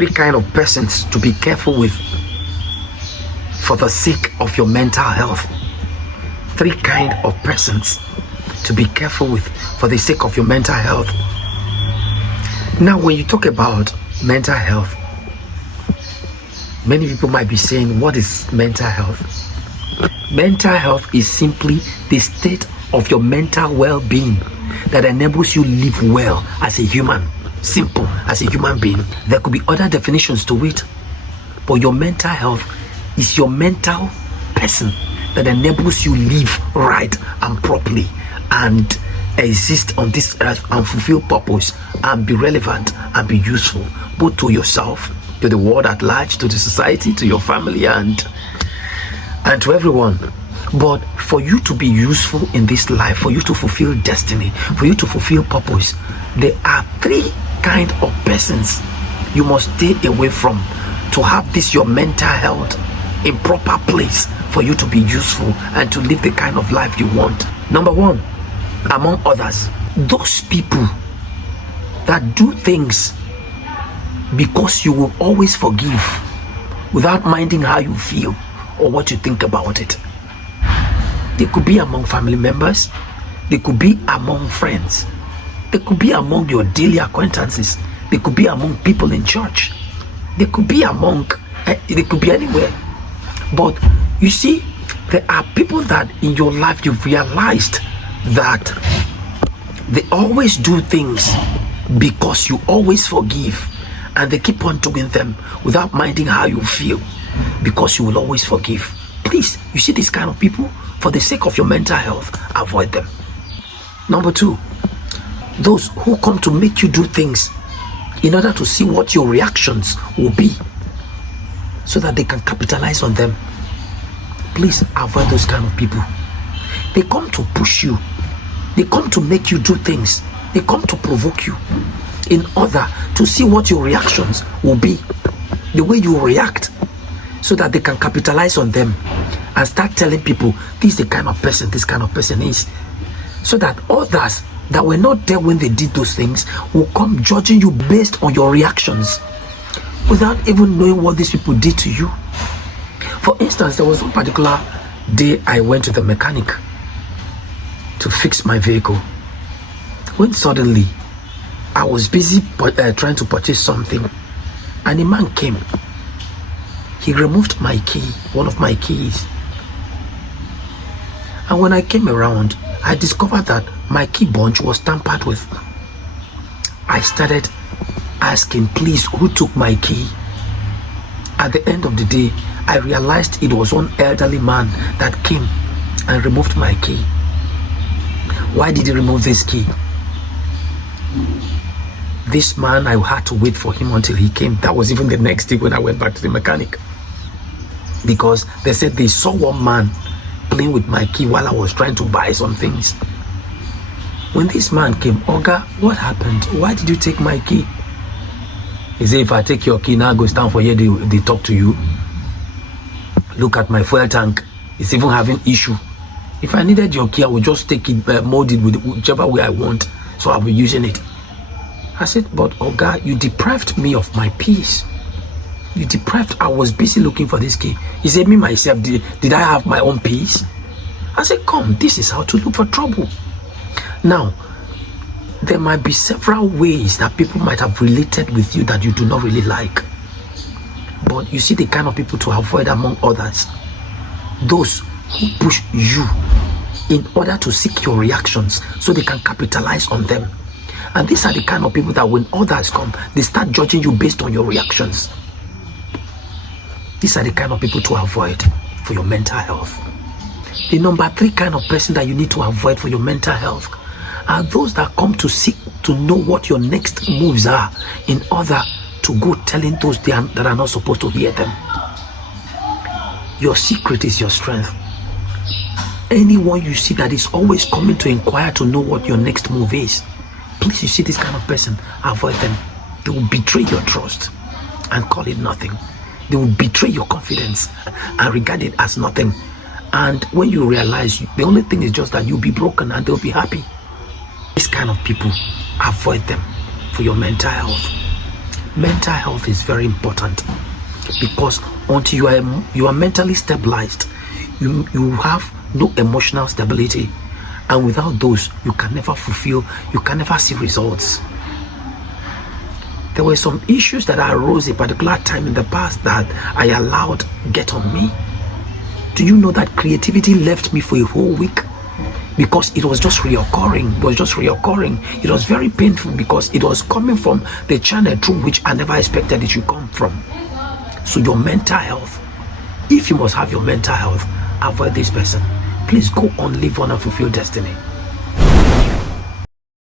three kind of persons to be careful with for the sake of your mental health. Three kind of persons to be careful with for the sake of your mental health. Now, when you talk about mental health, many people might be saying, what is mental health? Mental health is simply the state of your mental well-being that enables you live well as a human. Simple, as a human being. There could be other definitions to it, but your mental health is your mental person that enables you live right and properly and exist on this earth and fulfill purpose and be relevant and be useful both to yourself, to the world at large, to the society, to your family, and to everyone. But for you to be useful in this life, for you to fulfill destiny, for you to fulfill purpose, there are three kind of persons you must stay away from to have this your mental health in proper place for you to be useful and to live the kind of life you want. Number one, among others, those people that do things because you will always forgive without minding how you feel or what you think about it. They could be among family members, they could be among friends, they could be among your daily acquaintances, they could be among people in church, they could be among, they could be anywhere. But you see, there are people that in your life you've realized that they always do things because you always forgive, and they keep on doing them without minding how you feel because you will always forgive. Please, you see these kind of people, for the sake of your mental health, avoid them. Number two, those who come to make you do things in order to see what your reactions will be so that they can capitalize on them. Please avoid those kind of people. They come to push you, they come to make you do things, they come to provoke you in order to see what your reactions will be, the way you react, so that they can capitalize on them and start telling people this is the kind of person this kind of person is, so that others that were not there when they did those things will come judging you based on your reactions without even knowing what these people did to you. For instance, there was one particular day I went to the mechanic to fix my vehicle, when suddenly I was busy trying to purchase something, and a man came. He removed my key, one of my keys, and when I came around, I discovered that my key bunch was tampered with. I started asking, please, who took my key? At the end of the day, I realized it was one elderly man that came and removed my key. Why did he remove this key? This man, I had to wait for him until he came. That was even the next day when I went back to the mechanic, because they said they saw one man playing with my key while I was trying to buy some things. When this man came, Oga, what happened? Why did you take my key? He said, if I take your key now, go stand for here, they talk to you. Look at my fuel tank, it's even having issue. If I needed your key, I would just take it, mold it with whichever way I want, so I'll be using it. I said, but Oga, you deprived me of my peace. You deprived, I was busy looking for this key. He said, me myself, did I have my own peace? I said, come, this is how to look for trouble. Now, there might be several ways that people might have related with you that you do not really like. But you see the kind of people to avoid among others. Those who push you in order to seek your reactions so they can capitalize on them. And these are the kind of people that when others come, they start judging you based on your reactions. These are the kind of people to avoid for your mental health. The number three kind of person that you need to avoid for your mental health are those that come to seek to know what your next moves are in order to go telling those that are not supposed to hear them. Your secret is your strength. Anyone you see that is always coming to inquire to know what your next move is, please, you see this kind of person, avoid them. They will betray your trust and call it nothing. They will betray your confidence and regard it as nothing. And when you realize, the only thing is just that you'll be broken and they'll be happy. This kind of people, avoid them for your mental health. mental health is very important, because until you are mentally stabilized, you have no emotional stability, and without those you can never fulfill, you can never see results. There were some issues that arose a particular time in the past that I allowed get on me. Do you know that creativity left me for a whole week? Because it was just reoccurring. It was very painful because it was coming from the channel through which I never expected it should come from. So your mental health, if you must have your mental health, avoid this person. Please go on, live on, and fulfill destiny.